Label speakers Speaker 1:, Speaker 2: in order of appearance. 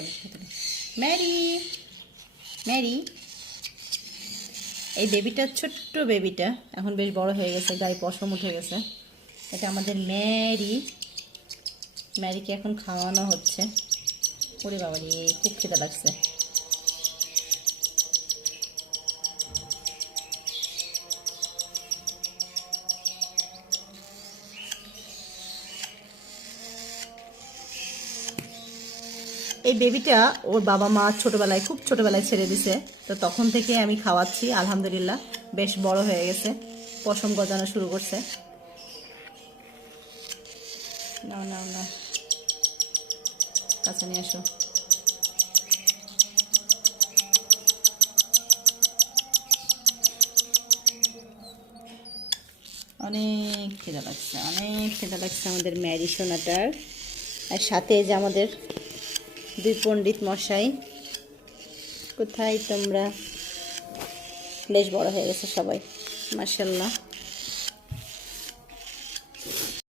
Speaker 1: ভেতরে Mary Mary এই বেবিটা ছোট্ট বেবিটা এখন বেশ বড় হয়ে গেছে, গায়ে পশম উঠে গেছে। এটা আমাদের ম্যারি ম্যারিকে এখন খাওয়ানো হচ্ছে। ওরে বাবা রে খুব খেতে লাগছে। এই বেবিটা ওর বাবা মা ছোটবেলায়, খুব ছোটবেলায় ছেড়ে দিছে। তো তখন থেকে আমি খাওয়াচ্ছি, আলহামদুলিল্লাহ। বেশ বড় হয়ে গেছে। পশম গজানো শুরু করছে। নাও নাও নাও। কাছে নিয়ে আসো। অনেক খিদা লাগছে, অনেক খিদা লাগছে আমাদের ম্যারি সোনাটার। আর সাথে যে আমাদের দুই পণ্ডিত মশাই কোথায় তোমরা? বেশ বড় হয়ে গেছে সবাই মার্শাল্লাহ